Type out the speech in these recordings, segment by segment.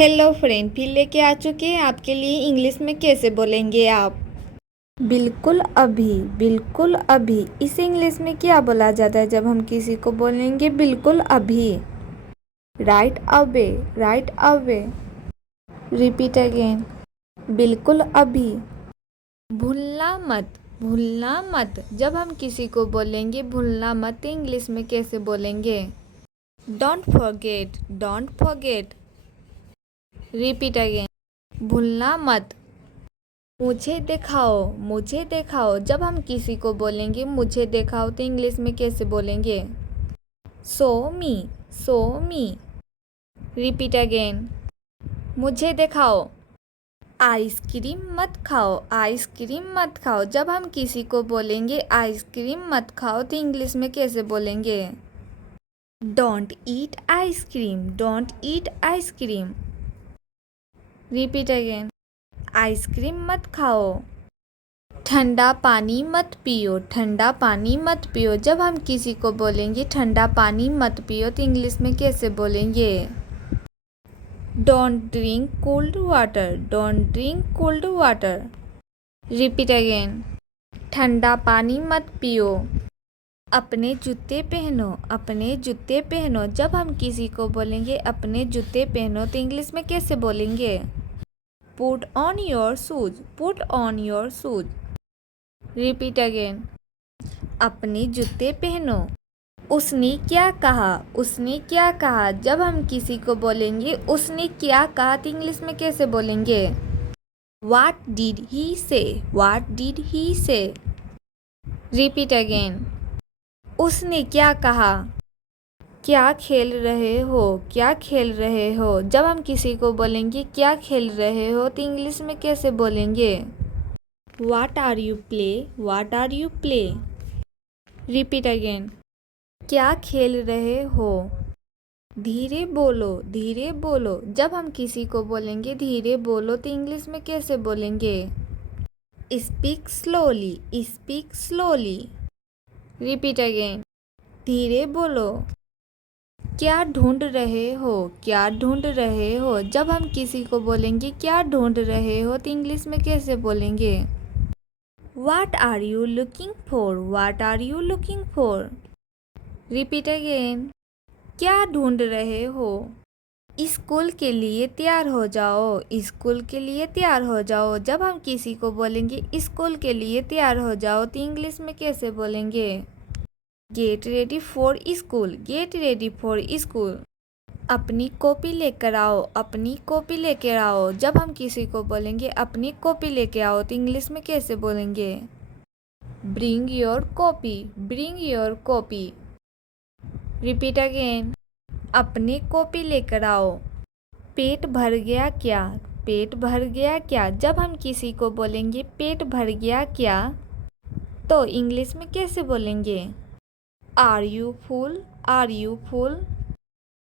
Hello friend, फिर लेके आ चुके हैं आपके लिए इंग्लिश में कैसे बोलेंगे आप। बिल्कुल अभी, बिल्कुल अभी। इसे इंग्लिश में क्या बोला जाता है जब हम किसी को बोलेंगे बिल्कुल अभी। Right away, right away. Repeat again, बिल्कुल अभी। भूलना मत, भूलना मत। जब हम किसी को बोलेंगे भूलना मत, इंग्लिश में कैसे बोलेंगे। Don't forget, don't forget. Repeat again, भूलना मत। मुझे दिखाओ, मुझे दिखाओ। जब हम किसी को बोलेंगे मुझे दिखाओ तो इंग्लिश में कैसे बोलेंगे। शो मी, शो मी। रिपीट अगेन, मुझे दिखाओ। आइसक्रीम मत खाओ, आइसक्रीम मत खाओ। जब हम किसी को बोलेंगे आइसक्रीम मत खाओ तो इंग्लिश में कैसे बोलेंगे। Don't eat ice cream, don't eat ice cream. Repeat again, ice cream मत खाओ। ठंडा पानी मत पियो, ठंडा पानी मत पियो। जब हम किसी को बोलेंगे ठंडा पानी मत पियो तो इंग्लिश में कैसे बोलेंगे। Don't drink cold water, don't drink cold water. Repeat again, ठंडा पानी मत पियो। अपने जूते पहनो, अपने जूते पहनो। जब हम किसी को बोलेंगे अपने जूते पहनो तो इंग्लिश में कैसे बोलेंगे। Put on your shoes, put on your shoes. Repeat again, अपने जूते पहनो। उसने क्या कहा, उसने क्या कहा। जब हम किसी को बोलेंगे उसने क्या कहा तो इंग्लिश में कैसे बोलेंगे। What did he say, what did he say। Repeat again, उसने क्या कहा। क्या खेल रहे हो, क्या खेल रहे हो। जब हम किसी को बोलेंगे क्या खेल रहे हो तो इंग्लिश में कैसे बोलेंगे। What are you play, what are you play। Repeat again, क्या खेल रहे हो। धीरे बोलो, धीरे बोलो। जब हम किसी को बोलेंगे धीरे बोलो तो इंग्लिश में कैसे बोलेंगे। Speak slowly, speak slowly. Repeat again, धीरे बोलो। क्या ढूंढ रहे हो, क्या ढूंढ रहे हो। जब हम किसी को बोलेंगे क्या ढूंढ रहे हो तो इंग्लिश में कैसे बोलेंगे। What are you looking for, what are you looking for। Repeat again, क्या ढूंढ रहे हो। स्कूल के लिए तैयार हो जाओ, स्कूल के लिए तैयार हो जाओ। जब हम किसी को बोलेंगे स्कूल के लिए तैयार हो जाओ तो इंग्लिश में कैसे बोलेंगे। Get ready for school, get ready for school. अपनी कॉपी लेकर आओ, अपनी कॉपी लेकर आओ। जब हम किसी को बोलेंगे अपनी कॉपी लेकर आओ तो इंग्लिश में कैसे बोलेंगे। Bring your copy, bring your copy. Repeat again, अपनी कॉपी लेकर आओ। पेट भर गया क्या, पेट भर गया क्या। जब हम किसी को बोलेंगे पेट भर गया क्या तो इंग्लिश में कैसे बोलेंगे। Are you full, are you full.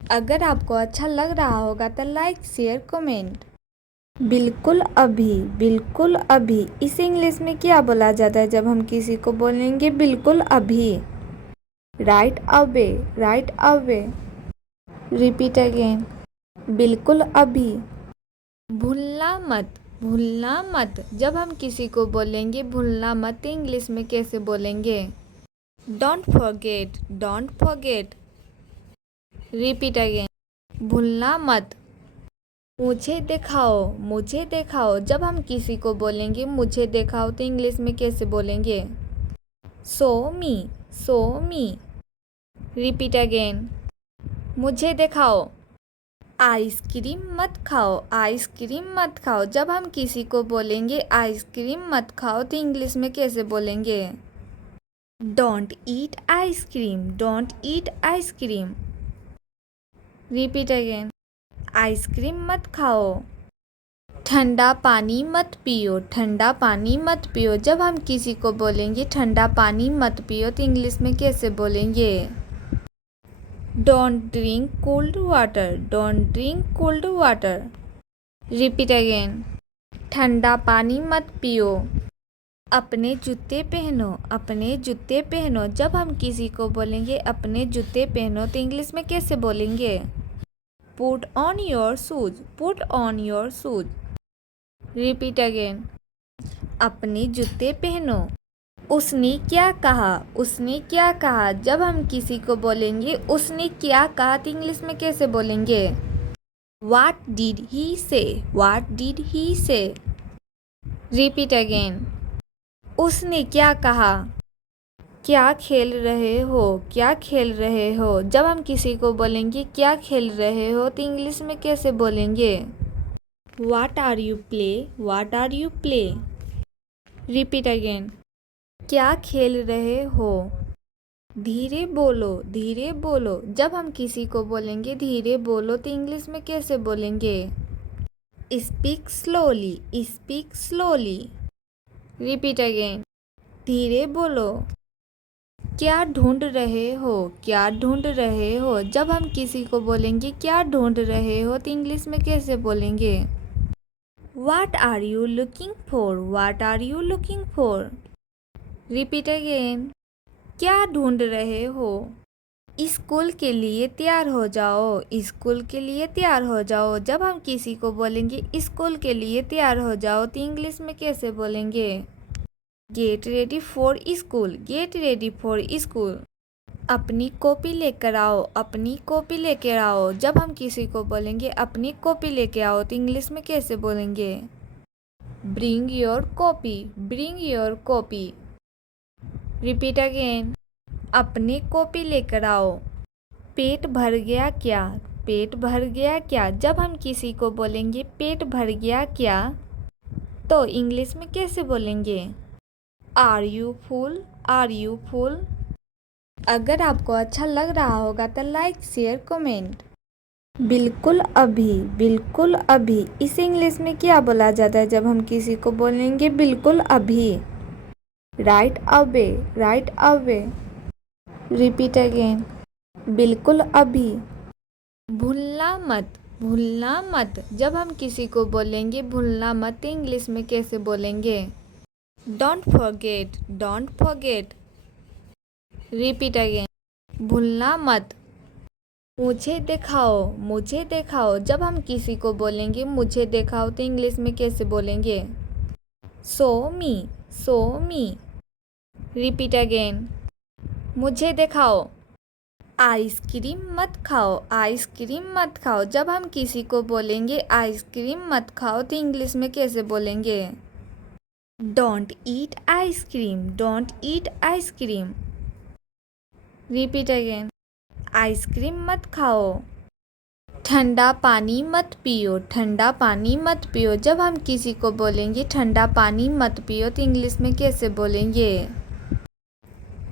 अगर आपको अच्छा लग रहा होगा तो लाइक शेयर कमेंट। बिल्कुल अभी, बिल्कुल अभी। इसे इंग्लिश में क्या बोला जाता है जब हम किसी को बोलेंगे बिल्कुल अभी। Right away, right away. Repeat again, बिल्कुल अभी। भूलना मत, भूलना मत। जब हम किसी को बोलेंगे भूलना मत इंग्लिश में कैसे बोलेंगे। Don't forget, don't forget. Repeat again, भूलना मत। मुझे दिखाओ, मुझे दिखाओ। जब हम किसी को बोलेंगे मुझे दिखाओ तो इंग्लिश में कैसे बोलेंगे। शो मी, शो मी। रिपीट अगेन, मुझे दिखाओ। आइसक्रीम मत खाओ, आइसक्रीम मत खाओ। जब हम किसी को बोलेंगे आइसक्रीम मत खाओ तो इंग्लिश में कैसे बोलेंगे। Don't eat ice cream, don't eat ice cream. Repeat again, ice cream मत खाओ। ठंडा पानी मत पियो, ठंडा पानी मत पियो। जब हम किसी को बोलेंगे ठंडा पानी मत पियो तो इंग्लिश में कैसे बोलेंगे। Don't drink cold water, don't drink cold water. Repeat again, ठंडा पानी मत पियो। अपने जूते पहनो, अपने जूते पहनो। जब हम किसी को बोलेंगे अपने जूते पहनो तो इंग्लिश में कैसे बोलेंगे। Put on your shoes, put on your shoes. Repeat again, अपने जूते पहनो। उसने क्या कहा, उसने क्या कहा। जब हम किसी को बोलेंगे उसने क्या कहा तो इंग्लिश में कैसे बोलेंगे? What did he say? What did he say? Repeat again, उसने क्या कहा। क्या खेल रहे हो, क्या खेल रहे हो। जब हम किसी को बोलेंगे क्या खेल रहे हो तो इंग्लिश में कैसे बोलेंगे? What are you play? What are you play? Repeat again, क्या खेल रहे हो। धीरे बोलो, धीरे बोलो। जब हम किसी को बोलेंगे धीरे बोलो तो इंग्लिश में कैसे बोलेंगे? Speak slowly, speak slowly. Repeat again, धीरे बोलो। क्या ढूंढ रहे हो, क्या ढूंढ रहे हो। जब हम किसी को बोलेंगे क्या ढूंढ रहे हो तो इंग्लिश में कैसे बोलेंगे? What are you looking for? What are you looking for? Repeat again, क्या ढूंढ रहे हो। स्कूल के लिए तैयार हो जाओ, स्कूल के लिए तैयार हो जाओ। जब हम किसी को बोलेंगे स्कूल के लिए तैयार हो जाओ तो इंग्लिश में कैसे बोलेंगे? Get ready for school, get ready for school. अपनी कॉपी लेकर आओ, अपनी कॉपी लेकर आओ। जब हम किसी को बोलेंगे अपनी कॉपी लेके आओ तो इंग्लिश में कैसे बोलेंगे? Bring your copy, bring your copy. Repeat again, अपनी कॉपी लेकर आओ। पेट भर गया क्या, पेट भर गया क्या। जब हम किसी को बोलेंगे पेट भर गया क्या तो इंग्लिश में कैसे बोलेंगे? Are you full, are you full. अगर आपको अच्छा लग रहा होगा तो लाइक शेयर कमेंट। बिल्कुल अभी, बिल्कुल अभी। इसे इंग्लिश में क्या बोला जाता है जब हम किसी को बोलेंगे बिल्कुल अभी? Right away, right away. Repeat again, बिल्कुल अभी। भूलना मत, भूलना मत। जब हम किसी को बोलेंगे भूलना मत इंग्लिश में कैसे बोलेंगे? Don't forget, don't forget. Repeat again, भूलना मत। मुझे दिखाओ, मुझे दिखाओ। जब हम किसी को बोलेंगे मुझे दिखाओ तो इंग्लिश में कैसे बोलेंगे? शो मी, शो मी। रिपीट अगेन, मुझे दिखाओ। आइसक्रीम मत खाओ, आइसक्रीम मत खाओ। जब हम किसी को बोलेंगे आइसक्रीम मत खाओ तो इंग्लिश में कैसे बोलेंगे? Don't eat ice cream, don't eat ice cream. Repeat again, ice cream मत खाओ। ठंडा पानी मत पियो, ठंडा पानी मत पियो। जब हम किसी को बोलेंगे ठंडा पानी मत पियो तो इंग्लिश में कैसे बोलेंगे?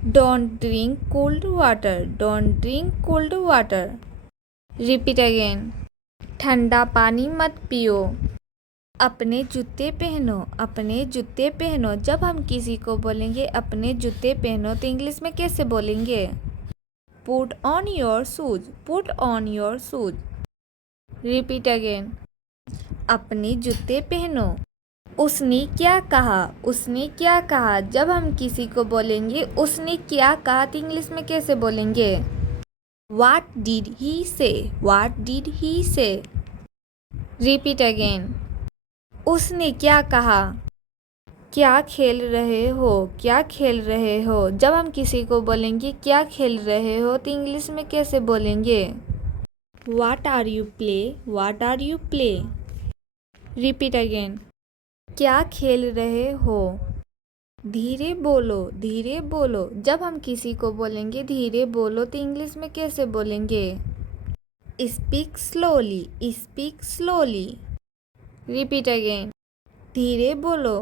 Don't drink cold water, don't drink cold water. Repeat again, ठंडा पानी मत पियो। अपने जूते पहनो, अपने जूते पहनो। जब हम किसी को बोलेंगे अपने जूते पहनो तो इंग्लिश में कैसे बोलेंगे? Put on your shoes, put on your shoes. Repeat again, अपने जूते पहनो। उसने क्या कहा, उसने क्या कहा। जब हम किसी को बोलेंगे उसने क्या कहा तो इंग्लिश में कैसे बोलेंगे? What did he say? What did he say? Repeat again, उसने क्या कहा। क्या खेल रहे हो, क्या खेल रहे हो। जब हम किसी को बोलेंगे क्या खेल रहे हो तो इंग्लिश में कैसे बोलेंगे? What are you play? What are you play? Repeat again, क्या खेल रहे हो। धीरे बोलो, धीरे बोलो। जब हम किसी को बोलेंगे धीरे बोलो तो इंग्लिश में कैसे बोलेंगे? Speak slowly, speak slowly. Repeat again, धीरे बोलो।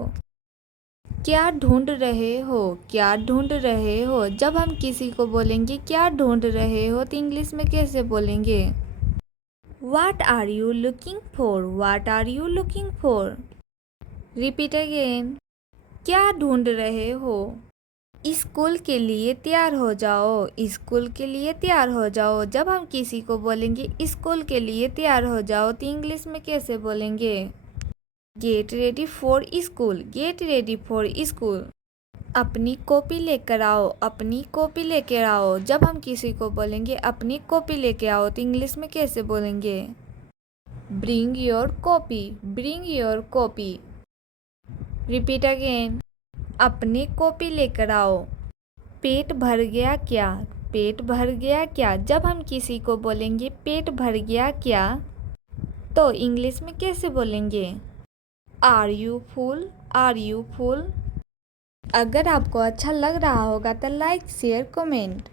क्या ढूंढ रहे हो, क्या ढूंढ रहे हो। जब हम किसी को बोलेंगे क्या ढूंढ रहे हो तो इंग्लिश में कैसे बोलेंगे? What are you looking for? What are you looking for? Repeat again, क्या ढूंढ रहे हो। स्कूल के लिए तैयार हो जाओ, स्कूल के लिए तैयार हो जाओ। जब हम किसी को बोलेंगे स्कूल के लिए तैयार हो जाओ तो इंग्लिश में कैसे बोलेंगे? Get ready for school, get ready for school. अपनी कॉपी लेकर आओ, अपनी कॉपी लेकर आओ। जब हम किसी को बोलेंगे अपनी कॉपी लेके आओ तो इंग्लिश में कैसे बोलेंगे? Bring your copy, bring your copy. Repeat again, अपनी कॉपी लेकर आओ। पेट भर गया क्या, पेट भर गया क्या। जब हम किसी को बोलेंगे पेट भर गया क्या तो इंग्लिश में कैसे बोलेंगे? Are you full, are you full. अगर आपको अच्छा लग रहा होगा तो लाइक शेयर कमेंट।